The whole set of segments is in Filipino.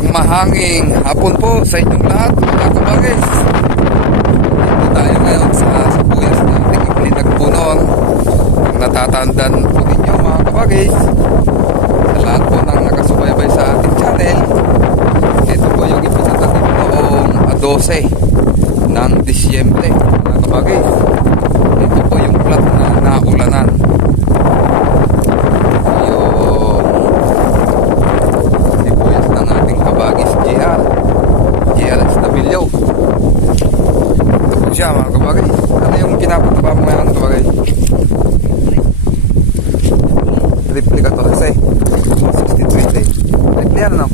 Isang mahanging hapon po sa inyong lahat, mga kabagis. Dito tayo ngayon sa sibuyas na nagiplinag po noon. Kung natatandaan po ninyo, mga kabagis, sa lahat po ng nakasubaybay sa ating channel, ito po yung ipinatanim noong 12 ng Disyembre, mga kabagis. Ito po yung plat na naulanan. GLSW. Ito po siya, mga kabagay. Ano yung pinapataba mo ngayon, kabagay? Replicator kasi 60-20. Repli yan, ano?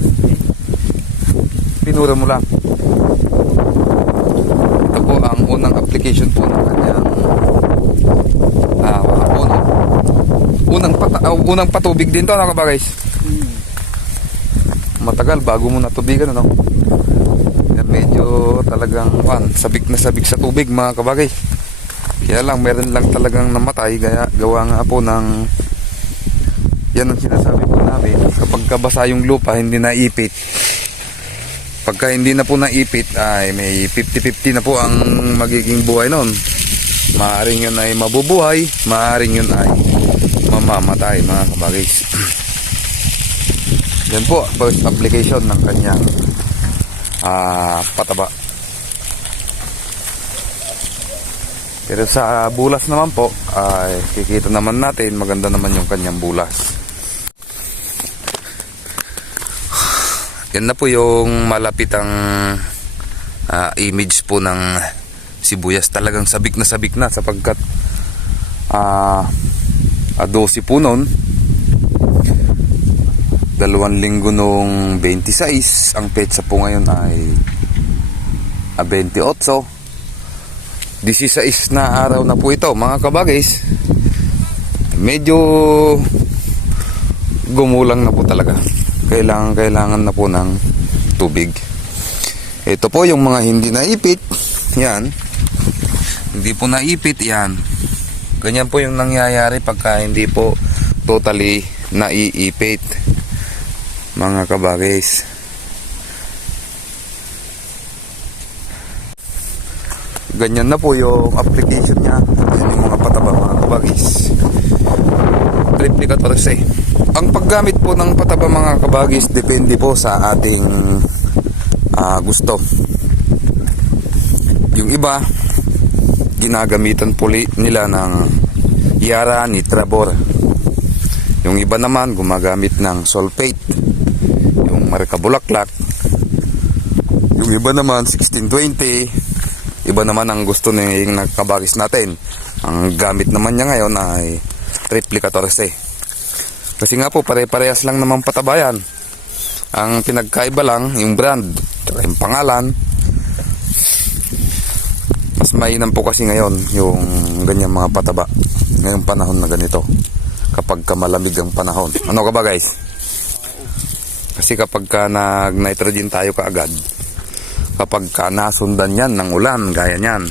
Pinura mo lang. Ito po ang unang application po ng kanyang no? Unang patubig din to, ano, kabagay? Matagal bago mo natubigan, ano? Medyo talagang sabik na sabik sa tubig, mga kabagay. Kaya lang meron lang talagang namatay, kaya gawa nga po ng yan ang sinasabi po namin, kapag kabasa yung lupa hindi naipit. Pagka hindi na po naipit ay may 50-50 na po ang magiging buhay nun. Maaring yun ay mabubuhay, maaring yun ay mamamatay, mga kabagay. Yan po first application ng kanyang pataba. Pero sa bulas naman po ay kikita naman natin maganda naman yung kanyang bulas. Yan na po yung malapitang image po ng sibuyas. Talagang sabik na sapagkat 12 po nun, 2 linggo nung 26, ang petsa po ngayon ay 28. 16 na araw na po ito, mga kabagis. Medyo gumulang na po talaga. Kailangan na po ng tubig. Ito po yung mga hindi naipit. Yan. Hindi po naipit, yan. Ganyan po yung nangyayari pagka hindi po totally naiipit, mga kabagis. Ganyan na po yung application niya. Yan yung mga pataba, mga kabagis. Replicator kasi. Ang paggamit po ng pataba, mga kabagis, depende po sa ating gusto. Yung iba ginagamitan po nila ng Yara Nitrabor. Yung iba naman gumagamit ng sulfate, marka Bulaklak. Yung iba naman 16-20. Iba naman ang gusto ng nakabagis natin. Ang gamit naman niya ngayon ay Replicator C. Kasi nga po pare-parehas lang naman patabayan. Ang pinagkaiba lang yung brand, yung pangalan. Mas mainam po kasi ngayon yung ganyan mga pataba ngayong panahon na ganito, kapag malamig ang panahon. Ano ka ba, guys? Kasi kapag ka nag-nitrogen tayo kaagad, kapag ka nasundan yan ng ulan, gaya niyan,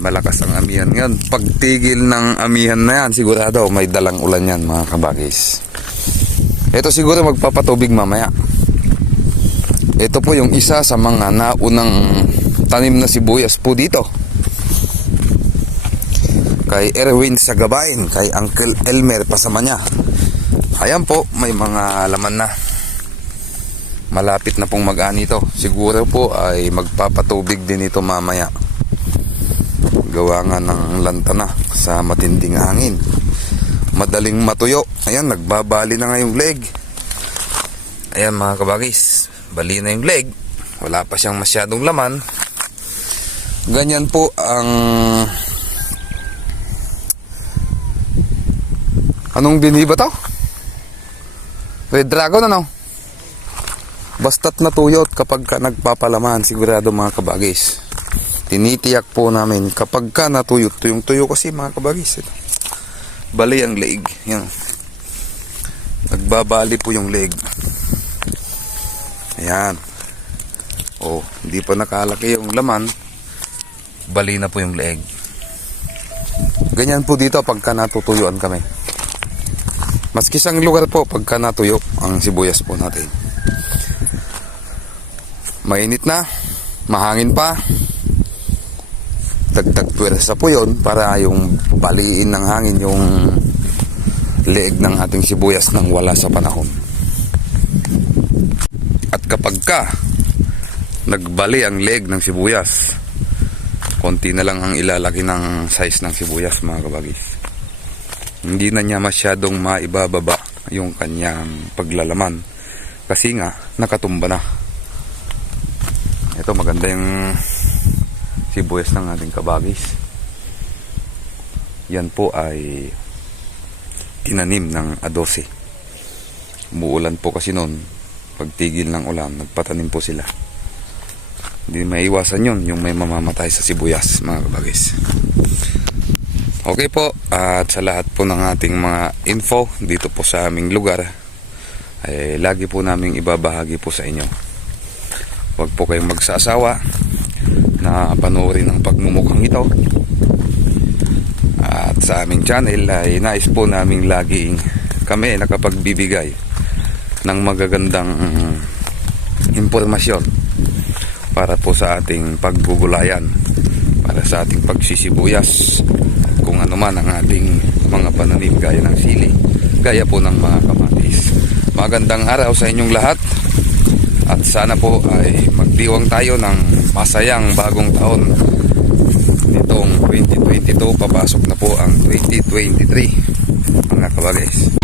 malakas ang amihan ngayon. Pagtigil ng amihan na yan, sigurado may dalang ulan yan, mga kabagis. Ito siguro magpapatubig mamaya. Ito po yung isa sa mga naunang tanim na sibuyas po dito. Kay Erwin Sagabain, kay Uncle Elmer pasama niya. Ayan po, may mga laman na. Malapit na pong mag-ani ito. Siguro po ay magpapatubig din ito mamaya. Gawa nga ng lanta na sa matinding hangin. Madaling matuyo. Ayan, nagbabali na nga yung leg. Ayan, mga kabagis, bali na yung leg. Wala pa siyang masyadong laman. Ganyan po ang anong binhi ba to? Red Dragon, ano? Basta't natuyot kapag ka nagpapalaman, sigurado, mga kabagis. Tinitiyak po namin kapag ka natuyot. Tuyong-tuyo kasi, mga kabagis. Ito. Bali ang leg. Yan. Nagbabali po yung leg. Ayan. Oh, hindi pa nakalaki yung laman. Bali na po yung leg. Ganyan po dito pagka natutuyuan kami. Maski isang lugar po pagka natuyo ang sibuyas po natin. mainit na, mahangin pa, dagdag pwersa po yun para yung baliin ng hangin yung leeg ng ating sibuyas nang wala sa panahon. At kapag ka nagbali ang leeg ng sibuyas, konti na lang ang ilalaki ng size ng sibuyas, mga kabagis. Hindi na niya masyadong maibababa yung kanyang paglalaman kasi nga nakatumba na. Ito, maganda yung sibuyas ng ating kabagis. Yan po ay tinanim ng A12. Umuulan po kasi noon. Pagtigil ng ulan, nagpatanim po sila. Hindi maiwasan yun, yung may mamamatay sa sibuyas, mga kabagis. Okay po, at sa lahat po ng ating mga info dito po sa aming lugar, ay lagi po naming ibabahagi po sa inyo. Huwag po kayong magsasawa na panoorin ang pagmumukhang ito. At sa aming channel ay nais po naming laging kami nakapagbibigay ng magagandang impormasyon para po sa ating paggugulayan, para sa ating pagsisibuyas, at kung ano man ang ating mga pananim gaya ng sili, gaya po ng mga kamatis. Magandang araw sa inyong lahat, at sana po ay magdiwang tayo ng masayang bagong taon. Nitong 2022, papasok na po ang 2023, mga kabagis.